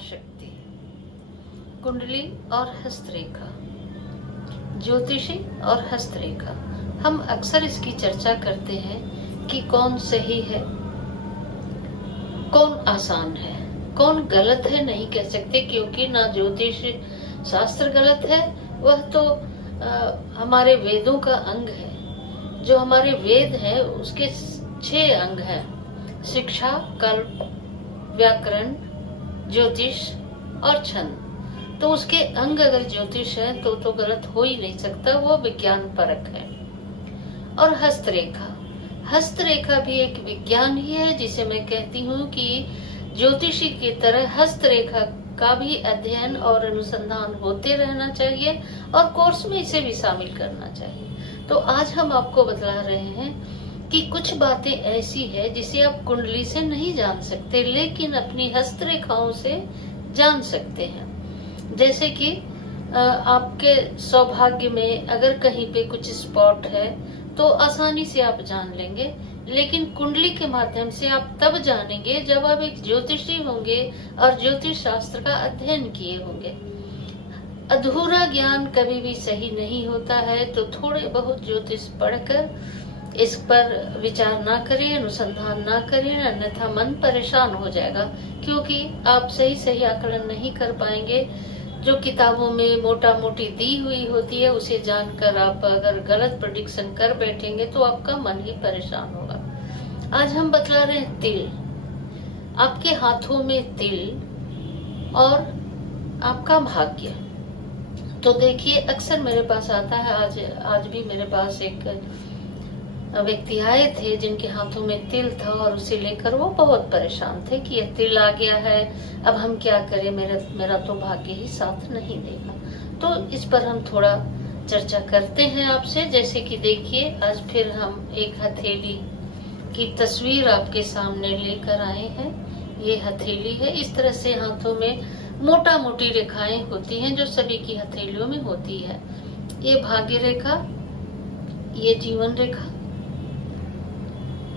महाशक्ति, कुंडली और हस्तरेखा, ज्योतिषी और हस्तरेखा। हम अक्सर इसकी चर्चा करते हैं कि कौन सही है, कौन आसान है, कौन गलत है नहीं कह सकते, क्योंकि ना ज्योतिष शास्त्र गलत है, वह तो हमारे वेदों का अंग है। जो हमारे वेद है उसके 6 अंग हैं: शिक्षा, कल्प, व्याकरण, ज्योतिष और छंद। तो उसके अंग अगर ज्योतिष है तो गलत हो ही नहीं सकता, वो विज्ञान परक है। और हस्तरेखा, हस्तरेखा भी एक विज्ञान ही है, जिसे मैं कहती हूँ कि ज्योतिषी की तरह हस्तरेखा का भी अध्ययन और अनुसंधान होते रहना चाहिए और कोर्स में इसे भी शामिल करना चाहिए। तो आज हम आपको बतला रहे हैं कि कुछ बातें ऐसी है जिसे आप कुंडली से नहीं जान सकते, लेकिन अपनी हस्तरेखाओं से जान सकते हैं। जैसे कि आपके सौभाग्य में अगर कहीं पे कुछ स्पॉट है तो आसानी से आप जान लेंगे, लेकिन कुंडली के माध्यम से आप तब जानेंगे जब आप एक ज्योतिषी होंगे और ज्योतिष शास्त्र का अध्ययन किए होंगे। अधूरा ज्ञान कभी भी सही नहीं होता है, तो थोड़े बहुत ज्योतिष पढ़कर इस पर विचार ना करें, अनुसंधान ना करें, अन्यथा मन परेशान हो जाएगा, क्योंकि आप सही आकलन नहीं कर पाएंगे। जो किताबों में मोटा मोटी दी हुई होती है उसे जानकर आप अगर गलत प्रेडिक्शन कर बैठेंगे तो आपका मन ही परेशान होगा। आज हम बतला रहे हैं तिल, आपके हाथों में तिल और आपका भाग्य। तो देखिए, अक्सर मेरे पास आता है, आज भी मेरे पास एक व्यक्ति आए थे जिनके हाथों में तिल था और उसे लेकर वो बहुत परेशान थे कि यह तिल आ गया है, अब हम क्या करें, मेरा तो भाग्य ही साथ नहीं देगा। तो इस पर हम थोड़ा चर्चा करते हैं आपसे। जैसे कि देखिए, आज फिर हम एक हथेली की तस्वीर आपके सामने लेकर आए हैं। ये हथेली है, इस तरह से हाथों में मोटा मोटी रेखाएं होती हैं जो सभी की हथेलियों में होती है। ये भाग्य रेखा, ये जीवन रेखा,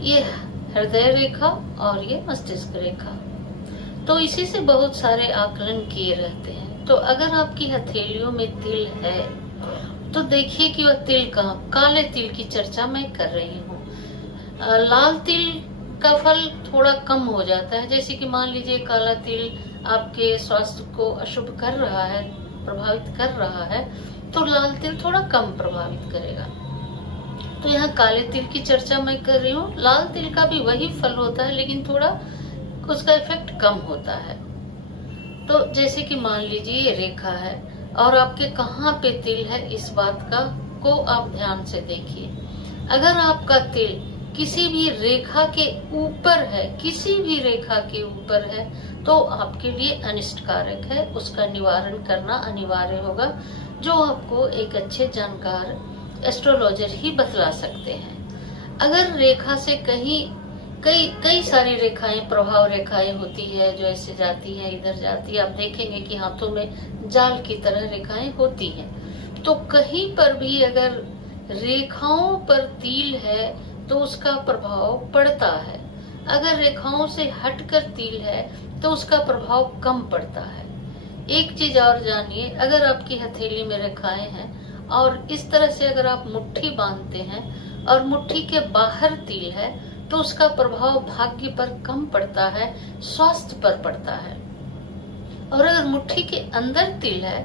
ये हृदय रेखा और ये मस्तिष्क रेखा। तो इसी से बहुत सारे आकलन किए रहते हैं। तो अगर आपकी हथेलियों में तिल है तो देखिए कि वह तिल कहाँ, काले तिल की चर्चा मैं कर रही हूँ। लाल तिल का फल थोड़ा कम हो जाता है। जैसे कि मान लीजिए काला तिल आपके स्वास्थ्य को अशुभ कर रहा है, प्रभावित कर रहा है, तो लाल तिल थोड़ा कम प्रभावित करेगा। तो यहाँ काले तिल की चर्चा मैं कर रही हूँ। लाल तिल का भी वही फल होता है, लेकिन थोड़ा उसका इफेक्ट कम होता है। तो जैसे कि मान लीजिए ये रेखा है और आपके कहाँ पे तिल है, इस बात को आप ध्यान से देखिए। अगर आपका तिल किसी भी रेखा के ऊपर है, किसी भी रेखा के ऊपर है, तो आपके लिए अनिष्टकारक है, उसका निवारण करना अनिवार्य होगा, जो आपको एक अच्छे जानकार एस्ट्रोलॉजर ही बतला सकते हैं। अगर रेखा से कई सारी रेखाएं, प्रभाव रेखाएं होती है जो ऐसे जाती है, इधर जाती है, आप देखेंगे कि हाथों में जाल की तरह रेखाएं होती हैं। तो कहीं पर भी अगर रेखाओं पर तिल है तो उसका प्रभाव पड़ता है। अगर रेखाओं से हटकर तिल है तो उसका प्रभाव कम पड़ता है। एक चीज और जानिए, अगर आपकी हथेली में रेखाएं हैं और इस तरह से अगर आप मुट्ठी बांधते हैं और मुट्ठी के बाहर तिल है तो उसका प्रभाव भाग्य पर कम पड़ता है, स्वास्थ्य पर पड़ता है। और अगर मुट्ठी के अंदर तिल है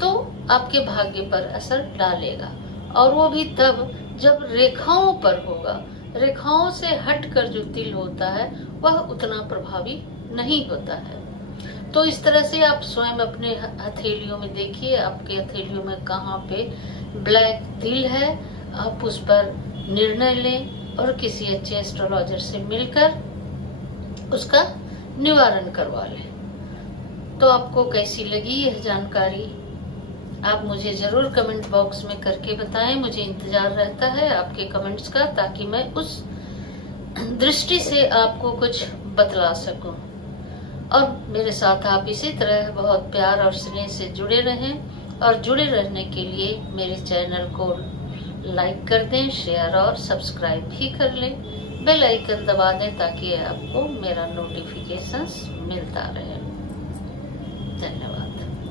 तो आपके भाग्य पर असर डालेगा, और वो भी तब जब रेखाओं पर होगा। रेखाओं से हटकर जो तिल होता है वह उतना प्रभावी नहीं होता है। तो इस तरह से आप स्वयं अपने हथेलियों में देखिए, आपके हथेलियों में कहाँ पे ब्लैक तिल है, आप उस पर निर्णय लें और किसी अच्छे एस्ट्रोलॉजर से मिलकर उसका निवारण करवा लें। तो आपको कैसी लगी यह जानकारी, आप मुझे जरूर कमेंट बॉक्स में करके बताएं। मुझे इंतजार रहता है आपके कमेंट्स का, ताकि मैं उस दृष्टि से आपको कुछ बतला सकूं। और मेरे साथ आप इसी तरह बहुत प्यार और स्नेह से जुड़े रहें, और जुड़े रहने के लिए मेरे चैनल को लाइक कर दें, शेयर और सब्सक्राइब भी कर लें। बेल आइकन दबा दें ताकि आपको मेरा नोटिफिकेशंस मिलता रहे। धन्यवाद।